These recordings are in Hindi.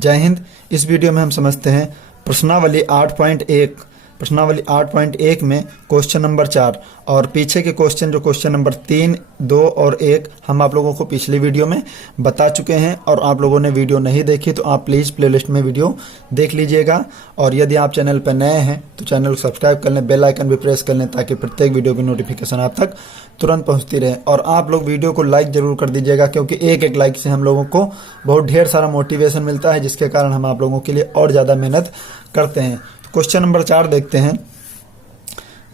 जय हिंद। इस वीडियो में हम समझते हैं प्रश्नावली 8.1 में क्वेश्चन नंबर 4 और पीछे के क्वेश्चन जो क्वेश्चन नंबर 3, 2 और 1 हम आप लोगों को पिछली वीडियो में बता चुके हैं। और आप लोगों ने वीडियो नहीं देखी तो आप प्लीज़ प्लेलिस्ट में वीडियो देख लीजिएगा। और यदि आप चैनल पर नए हैं तो चैनल को सब्सक्राइब कर लें, बेल आइकन भी प्रेस कर लें ताकि प्रत्येक वीडियो की नोटिफिकेशन आप तक तुरंत पहुंचती रहे। और आप लोग वीडियो को लाइक जरूर कर दीजिएगा, क्योंकि एक लाइक से हम लोगों को बहुत ढेर सारा मोटिवेशन मिलता है, जिसके कारण हम आप लोगों के लिए और ज़्यादा मेहनत करते हैं। क्वेश्चन नंबर 4 देखते हैं।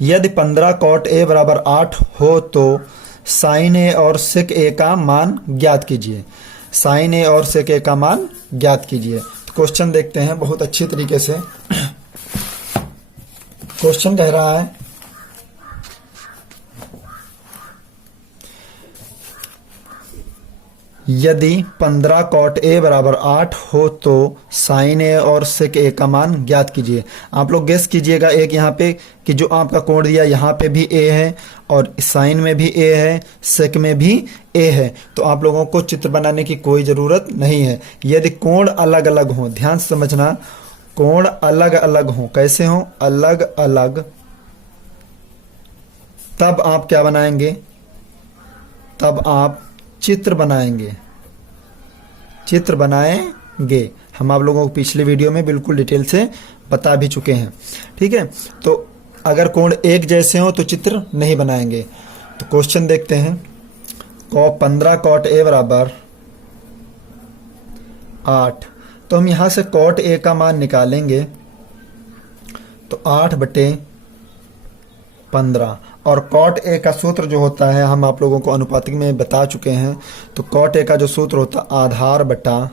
यदि 15 cot a बराबर 8 हो तो साइन ए और सेक ए का मान ज्ञात कीजिए। साइन ए और सेक ए का मान ज्ञात कीजिए। तो क्वेश्चन देखते हैं बहुत अच्छी तरीके से। क्वेश्चन कह रहा है यदि 15 cot a बराबर 8 हो तो साइन ए और सेक ए का मान ज्ञात कीजिए। आप लोग गेस कीजिएगा एक यहाँ पे कि जो आपका कोण दिया यहाँ पे भी a है और साइन में भी a है, सेक में भी a है। तो आप लोगों को चित्र बनाने की कोई ज़रूरत नहीं है। यदि कोण अलग अलग हों, ध्यान से समझना, कोण अलग अलग हों, कैसे हों? अलग अलग, तब आप क्या बनाएंगे? तब आप चित्र बनाएंगे। चित्र बनाएंगे हम आप लोगों को पिछले वीडियो में बिल्कुल डिटेल से बता भी चुके हैं, ठीक है। तो अगर कोण एक जैसे हो तो चित्र नहीं बनाएंगे। तो क्वेश्चन देखते हैं। 15 cot a बराबर 8, तो हम यहां से cot a का मान निकालेंगे तो 8/15। और cot a का सूत्र जो होता है हम आप लोगों को अनुपातिक में बता चुके हैं। तो cot a का जो सूत्र होता है आधार बटा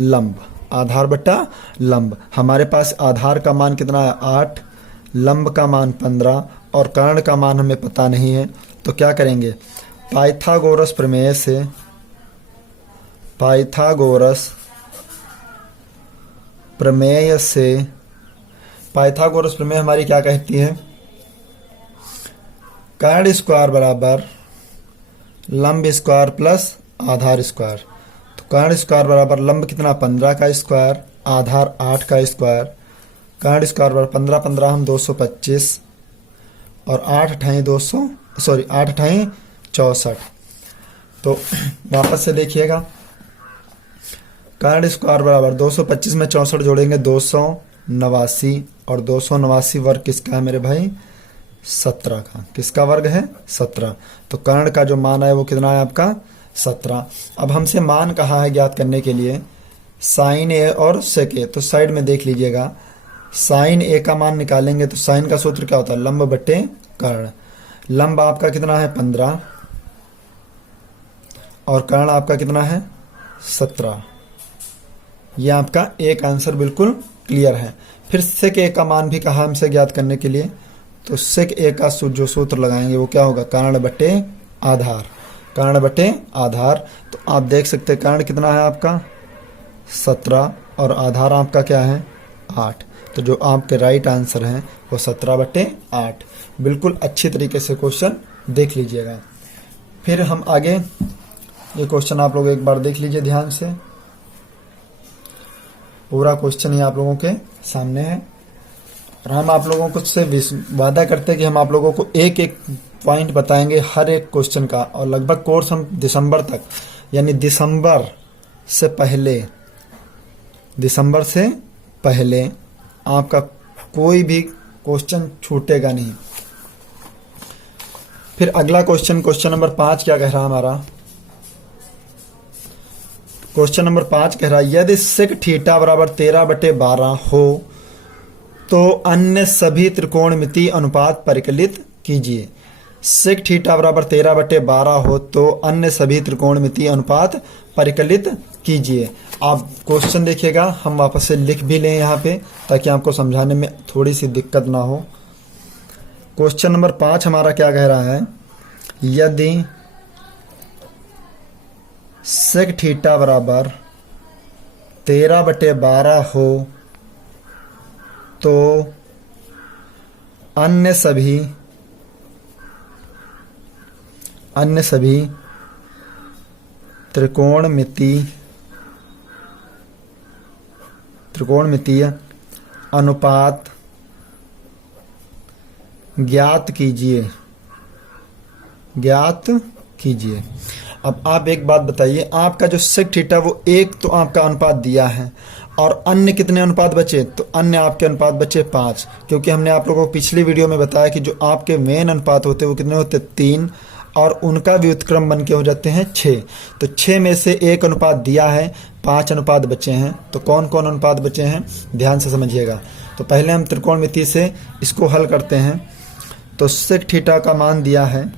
लंब। आधार बटा लंब। हमारे पास आधार का मान कितना है? 8, लंब का मान 15 और कर्ण का मान हमें पता नहीं है। तो क्या करेंगे? पाइथागोरस प्रमेय से, पाइथागोरस प्रमेय से, पाइथागोरस प्रमेय हमारी क्या कहती है? कर्ण स्क्वायर बराबर लंब स्क्वायर प्लस आधार स्क्वायर। तो कर्ण स्क्वायर बराबर लंब कितना? 15 का स्क्वायर, आधार 8 का स्क्वायर। कर्ण स्क्वायर बराबर 15 15 हम 225 और 8 अठाई 64। तो वापस से देखिएगा, कर्ण स्क्वायर बराबर 225 में 64 जोड़ेंगे 289 और 289 वर्ग किसका है मेरे भाई? 17 का। किसका वर्ग है? 17। तो कर्ण का जो मान है वो कितना है आपका? 17। अब हमसे मान कहा है ज्ञात करने के लिए साइन ए और सेक ए। तो साइड में देख लीजिएगा, साइन ए का मान निकालेंगे तो साइन का सूत्र क्या होता है? लंब बटे कर्ण। लंब आपका कितना है? 15 और कर्ण आपका कितना है? 17। ये आपका एक आंसर बिल्कुल क्लियर है। फिर सेक ए का मान भी कहा हमसे ज्ञात करने के लिए। तो सेक ए का जो सूत्र लगाएंगे वो क्या होगा? कर्ण बटे आधार। कर्ण बटे आधार। तो आप देख सकते हैं कर्ण कितना है आपका? 17 और आधार आपका क्या है? 8। तो जो आपके राइट आंसर हैं वो 17/8। बिल्कुल अच्छी तरीके से क्वेश्चन देख लीजिएगा। फिर हम आगे, ये क्वेश्चन आप लोग एक बार देख लीजिए ध्यान से। पूरा क्वेश्चन ही आप लोगों के सामने है और हम आप लोगों को से वादा करते हैं कि हम आप लोगों को एक एक पॉइंट बताएंगे हर एक क्वेश्चन का। और लगभग कोर्स हम दिसंबर तक, यानी दिसंबर से पहले आपका कोई भी क्वेश्चन छूटेगा नहीं। फिर अगला क्वेश्चन, क्वेश्चन नंबर 5 क्या कह रहा है हमारा? क्वेश्चन नंबर 5 कह रहा है यदि सेक थीटा बराबर 13/12 हो तो अन्य सभी त्रिकोणमितीय अनुपात परिकलित कीजिए। सेक थीटा बराबर 13/12 हो तो अन्य सभी त्रिकोणमितीय अनुपात परिकलित कीजिए। आप क्वेश्चन देखिएगा, हम वापस से लिख भी लें यहाँ पे ताकि आपको समझाने में थोड़ी सी दिक्कत ना हो। क्वेश्चन नंबर 5 हमारा क्या कह रहा है? यदि सेक थीटा बराबर 13/12 हो तो अन्य सभी त्रिकोणमिति त्रिकोणमितीय अनुपात ज्ञात कीजिए, ज्ञात कीजिए। अब आप एक बात बताइए, आपका जो सेक थीटा वो एक तो आपका अनुपात दिया है और अन्य कितने अनुपात बचे? तो अन्य आपके अनुपात बचे 5, क्योंकि हमने आप लोगों को पिछली वीडियो में बताया कि जो आपके मेन अनुपात होते हैं वो कितने होते हैं? 3, और उनका व्युत्क्रम बन के हो जाते हैं 6। तो 6 में से एक अनुपात दिया है, 5 अनुपात बचे हैं। तो कौन कौन अनुपात बचे हैं ध्यान से समझिएगा। तो पहले हम त्रिकोणमिति से इसको हल करते हैं। तो सेक थीटा का मान दिया है,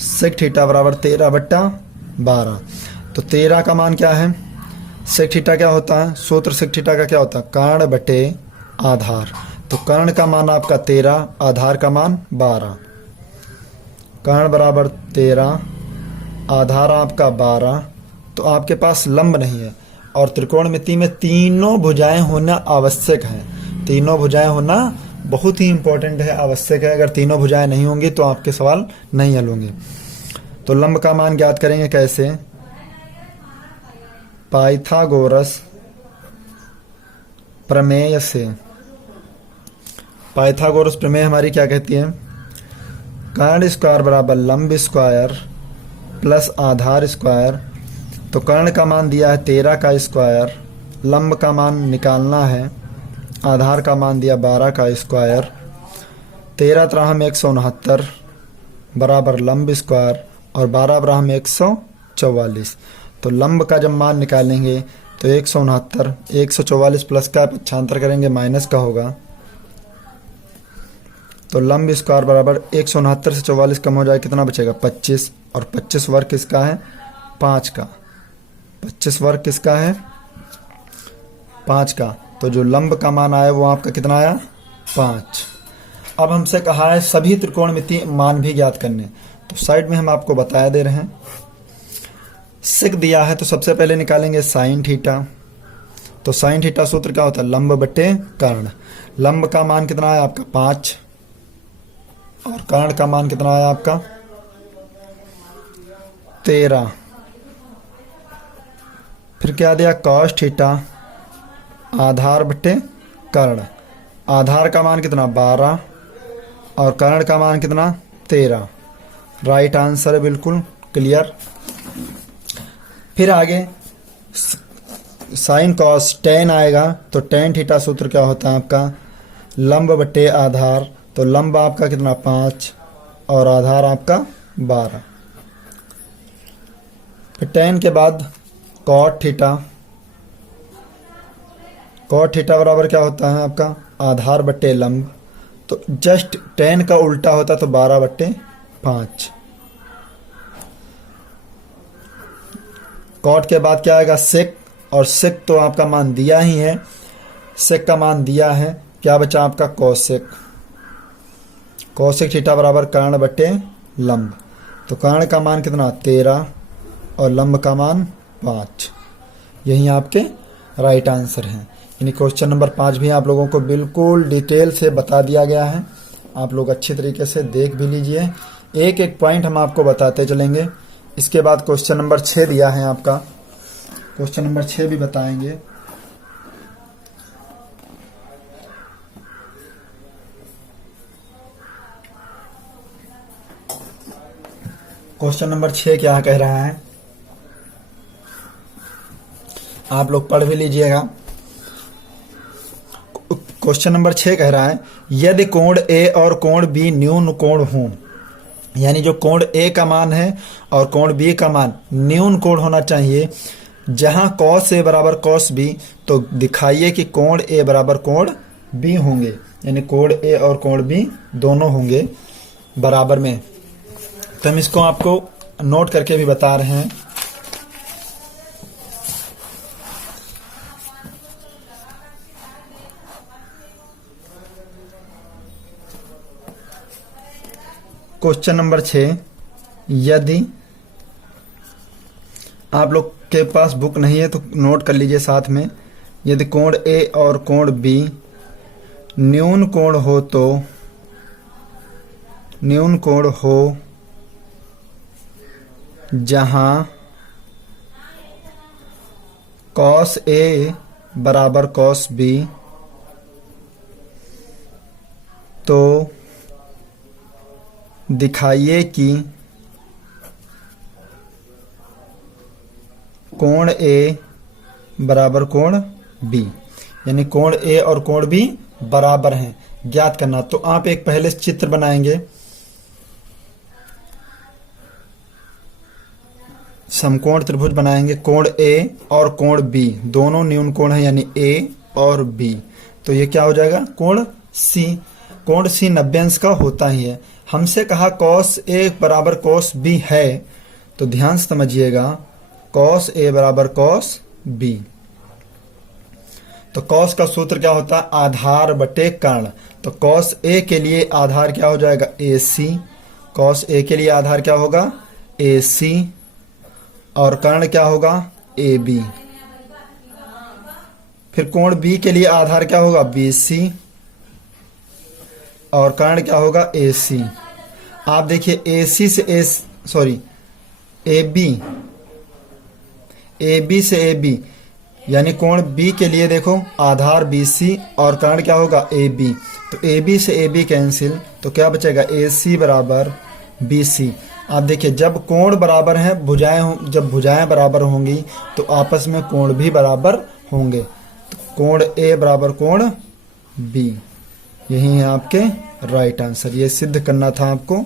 सेक थीटा बराबर 13/12। तो 13 का मान क्या है? सेक थीटा क्या होता है? सूत्र सेक थीटा का क्या होता है? कर्ण बटे आधार। तो कर्ण का मान आपका 13, आधार का मान 12। कर्ण बराबर 13, आधार आपका 12। तो आपके पास लंब नहीं है, और त्रिकोणमिति में तीनों भुजाएं होना आवश्यक है। तीनों भुजाएं होना बहुत ही इंपॉर्टेंट है, आवश्यक है। अगर तीनों भुजाएं नहीं होंगी तो आपके सवाल नहीं हल होंगे। तो लंब का मान ज्ञात करेंगे कैसे? पाइथागोरस प्रमेय से। पाइथागोरस प्रमेय हमारी क्या कहती है? कर्ण स्क्वायर बराबर लंब स्क्वायर प्लस आधार स्क्वायर। तो कर्ण का मान दिया है 13 का स्क्वायर, लंब का मान निकालना है, आधार का मान दिया 12 का स्क्वायर। 13 त्रहम 169 बराबर लंब स्क्वायर, और 12 ब्राह्म 144। तो लंब का जब मान निकालेंगे तो 169, 144 प्लस का पक्षांतर करेंगे माइनस का होगा। तो लंब स्क्वायर बराबर 169 से 44 कम हो जाए, कितना बचेगा? 25। और 25 वर्ग किसका है? 5 का। 25 वर्ग किसका है? 5 का। तो जो लंब का मान आया वो आपका कितना आया? 5। अब हमसे कहा है सभी त्रिकोणमिति मान भी ज्ञात करने। तो साइड में हम आपको बताया दे रहे हैं। सेक दिया है तो सबसे पहले निकालेंगे साइन थीटा। तो साइन थीटा सूत्र क्या होता है? लंब बटे कर्ण। लंब का मान कितना है आपका? 5, और कर्ण का मान कितना है आपका? 13। फिर क्या दिया? कॉस थीटा आधार बटे कर्ण। आधार का मान कितना? 12, और कर्ण का मान कितना? 13। राइट आंसर है, बिल्कुल क्लियर। फिर आगे साइन कॉस टेन आएगा। तो टेन थीटा सूत्र क्या होता है आपका? लंब बटे आधार। तो लंब आपका कितना? 5, और आधार आपका 12। फिर टेन के बाद कॉट थीटा। कॉट थीटा बराबर क्या होता है आपका? आधार बटे लंब। तो जस्ट टेन का उल्टा होता तो 12/5। कॉट के बाद क्या आएगा? सेक। और सेक तो आपका मान दिया ही है, सेक का मान दिया है। क्या बचा आपका? कोसेक। कोसेक थीटा बराबर कर्ण बटे लंब। तो कर्ण का मान कितना? 13, और लंब का मान 5। यही आपके राइट आंसर हैं। यानी क्वेश्चन नंबर 5 भी आप लोगों को बिल्कुल डिटेल से बता दिया गया है। आप लोग अच्छी तरीके से देख भी लीजिए, एक एक पॉइंट हम आपको बताते चलेंगे। इसके बाद क्वेश्चन नंबर 6 दिया है आपका, क्वेश्चन नंबर 6 भी बताएंगे। क्वेश्चन नंबर 6 क्या कह रहा है, आप लोग पढ़ भी लीजिएगा। क्वेश्चन नंबर 6 कह रहा है, यदि कोण ए और कोण बी न्यून कोण हों, यानी जो कोण ए का मान है और कोण बी का मान न्यून कोण होना चाहिए, जहां कॉस ए बराबर कॉस बी, तो दिखाइए कि कोण ए बराबर कोण बी होंगे, यानी कोण ए और कोण बी दोनों होंगे बराबर में। तो हम इसको आपको नोट करके भी बता रहे हैं। क्वेश्चन नंबर 6, यदि आप लोग के पास बुक नहीं है तो नोट कर लीजिए साथ में। यदि कोण ए और कोण बी न्यून कोण हो तो न्यून कोण हो जहां कॉस ए बराबर कॉस बी, तो दिखाइए कि कोण ए बराबर कोण बी, यानी कोण ए और कोण बी बराबर हैं, ज्ञात करना। तो आप एक पहले चित्र बनाएंगे, समकोण त्रिभुज बनाएंगे। कोण ए और कोण बी दोनों न्यून कोण है, यानी ए और बी, तो ये क्या हो जाएगा कोण सी। कोण सी 90 अंश का होता ही है। हमसे कहा कॉस ए बराबर कॉस बी है, तो ध्यान से समझिएगा, कॉस ए बराबर कॉस बी। तो कॉस का सूत्र क्या होता है, आधार बटे कर्ण। तो कॉस ए के लिए आधार क्या हो जाएगा, ए सी। कॉस ए के लिए आधार क्या होगा, ए सी, और कर्ण क्या होगा, ए बी। फिर कोण बी के लिए आधार क्या होगा, बी सी, और कर्ण क्या होगा, ए सी। आप देखिए ए सी से ए बी से ए बी, यानी कोण बी के लिए देखो आधार बी सी और कर्ण क्या होगा, ए बी। तो ए बी से ए बी कैंसिल, तो क्या बचेगा, ए सी बराबर बी सी। आप देखिए जब कोण बराबर हैं, जब भुजाएं बराबर होंगी तो आपस में कोण भी बराबर होंगे। तो कोण ए बराबर कोण बी, यही है आपके राइट आंसर। ये सिद्ध करना था आपको,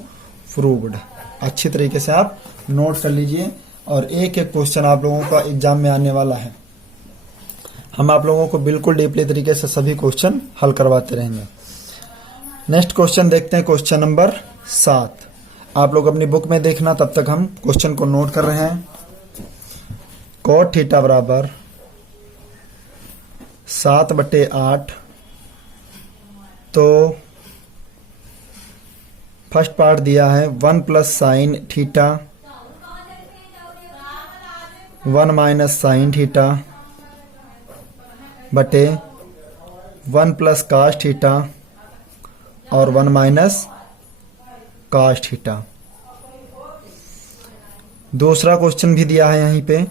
प्रूव्ड। अच्छी तरीके से आप नोट कर लीजिए, और एक एक क्वेश्चन आप लोगों का एग्जाम में आने वाला है। हम आप लोगों को बिल्कुल डीपली तरीके से सभी क्वेश्चन हल करवाते रहेंगे। नेक्स्ट क्वेश्चन देखते हैं, क्वेश्चन नंबर 7। आप लोग अपनी बुक में देखना, तब तक हम क्वेश्चन को नोट कर रहे हैं। cot थीटा बराबर 7/8, तो फर्स्ट पार्ट दिया है 1 plus sine theta 1 minus sine theta बटे 1 प्लस काश थीटा और 1 माइनस काश थीटा। दूसरा क्वेश्चन भी दिया है यहीं पे,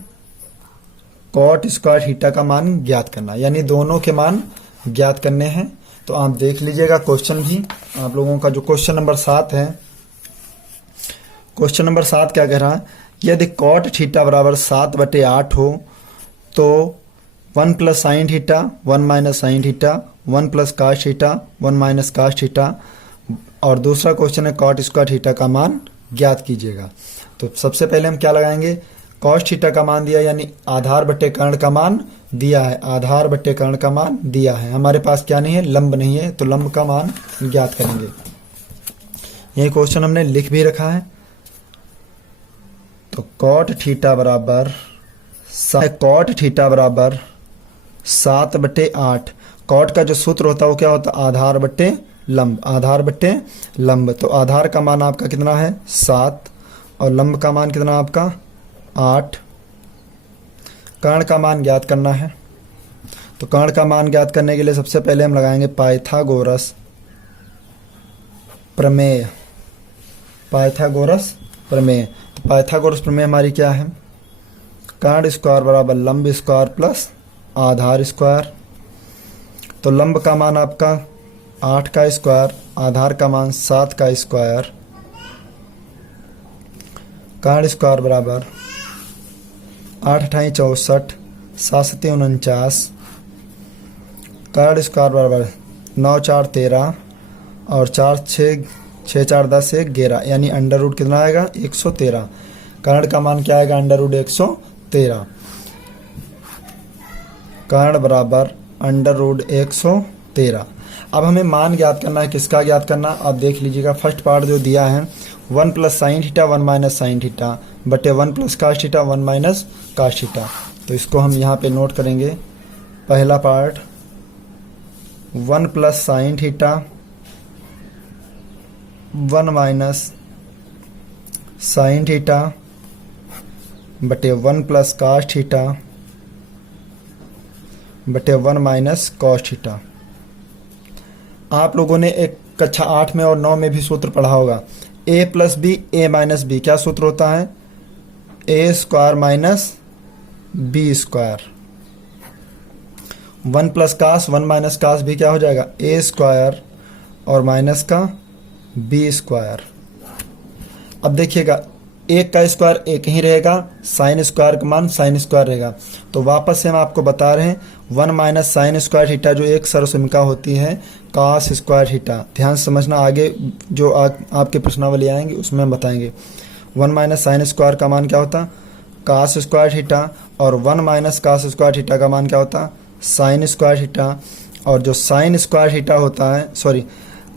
कॉट स्क्वायर थीटा का मान ज्ञात करना, यानी दोनों के मान ज्ञात करने हैं। तो आप देख लीजिएगा क्वेश्चन भी, आप लोगों का जो क्वेश्चन नंबर 7 है। क्वेश्चन नंबर 7 क्या कह रहा है, यदि कॉट थीटा बराबर 7/8 हो, तो 1 plus sine theta 1 minus sine theta 1 plus काश थीटा 1 माइनस काश थीटा, और दूसरा क्वेश्चन है कॉट स्क्वायर थीटा का मान ज्ञात कीजिएगा। तो सबसे पहले हम क्या लगाएंगे, कॉस थीटा का मान दिया, यानी आधार बट्टे कर्ण का मान दिया है। आधार बट्टे कर्ण का मान दिया है, हमारे पास क्या नहीं है, लंब नहीं है, तो लंब का मान ज्ञात करेंगे। ये क्वेश्चन हमने लिख भी रखा है। तो कॉट थीटा बराबर 7/8। कॉट का जो सूत्र होता है वो क्या होता है, आधार बट्टे लंब। आधार बट्टे लंब, तो आधार का मान आपका कितना है 7, और लंब का मान कितना आपका 8। कर्ण का मान ज्ञात करना है। तो कर्ण का मान ज्ञात करने के लिए सबसे पहले हम लगाएंगे पाइथागोरस प्रमेय। पाइथागोरस प्रमेय, तो पाइथागोरस प्रमेय हमारी क्या है, कर्ण स्क्वायर बराबर लंब स्क्वायर प्लस आधार स्क्वायर। तो लंब का मान आपका 8 का स्क्वायर, आधार का मान 7 का स्क्वायर, कर्ण स्क्वायर बराबर 8 × 64 7 × 49, कर्ण स्क्वायर बराबर 9 × 4 13 और 4 6 6 4 10 1 11, यानी अंडर रूट कितना आएगा 113। कर्ण का मान क्या आएगा, अंडर रूट 113। कर्ण बराबर अंडर रूट 113। अब हमें मान ज्ञात करना है, किसका ज्ञात करना, आप देख लीजिएगा। फर्स्ट पार्ट जो दिया है 1 plus sine theta 1 minus sine theta बटे 1 प्लस काश थीटा 1 माइनस काश थीटा। तो इसको हम यहाँ पे नोट करेंगे। पहला part 1 plus sine theta 1 minus sine theta बटे 1 प्लस काश थीटा बटे 1 माइनस कॉस थीटा। आप लोगों ने एक कक्षा 8 में और 9 में भी सूत्र पढ़ा होगा, a plus B A minus B. क्या सूत्र होता है, A square minus B square. 1 plus cos 1 minus cos भी क्या हो जाएगा, ए स्क्वायर और माइनस का बी स्क्वायर। अब देखिएगा एक का स्क्वायर एक ही रहेगा, साइन स्क्वायर का मान साइन स्क्वायर रहेगा। तो वापस से हम आपको बता रहे हैं 1 माइनस साइन स्क्वायर थीटा जो एक सर्वसमीका होती है कास स्क्वायर थीटा। ध्यान से समझना, आगे जो आपके प्रश्नावली आएंगे उसमें हम बताएंगे। 1 माइनस साइन स्क्वायर का मान क्या होता, कास स्क्वायर थीटा, और 1 माइनस कास स्क्वायर थीटा का मान क्या होता, साइन स्क्वायर थीटा। और जो साइन स्क्वायर थीटा होता है, सॉरी,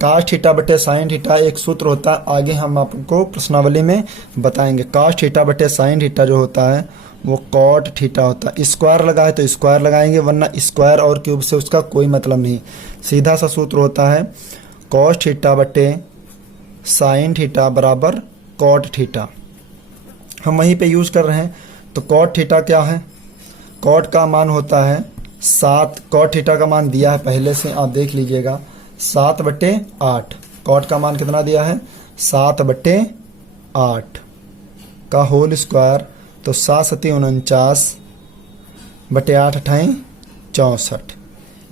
कास थीटा बटे साइन थीटा एक सूत्र होता है, आगे हम आपको प्रश्नावली में बताएंगे। कास थीटा बटे साइन थीटा जो होता है वो कॉट थीटा होता है। स्क्वायर लगा है तो स्क्वायर लगाएंगे, वरना स्क्वायर और क्यूब से उसका कोई मतलब नहीं। सीधा सा सूत्र होता है कॉस थीटा बटे साइन थीटा बराबर कॉट थीटा। हम वहीं पे यूज कर रहे हैं। तो कॉट थीटा क्या है, कॉट का मान होता है 7। कॉट थीटा का मान दिया है पहले से, आप देख लीजिएगा 7/8। कॉट का मान कितना दिया है, 7/8 का होल स्क्वायर। तो 7×7=49/8=64।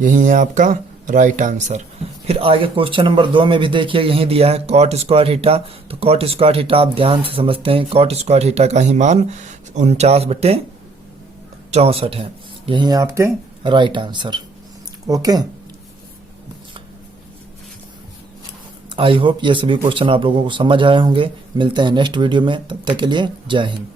यही है आपका राइट आंसर। फिर आगे क्वेश्चन नंबर 2 में भी देखिए यही दिया है कॉट स्क्वायर थीटा। तो कॉट स्क्वायर थीटा आप ध्यान से समझते हैं, कॉट स्क्वायर थीटा का ही मान 49/64 है। यही है आपके right answer. Okay, I hope ये सभी क्वेश्चन आप लोगों को समझ आए होंगे। मिलते हैं नेक्स्ट वीडियो में, तब तक के लिए जय हिंद।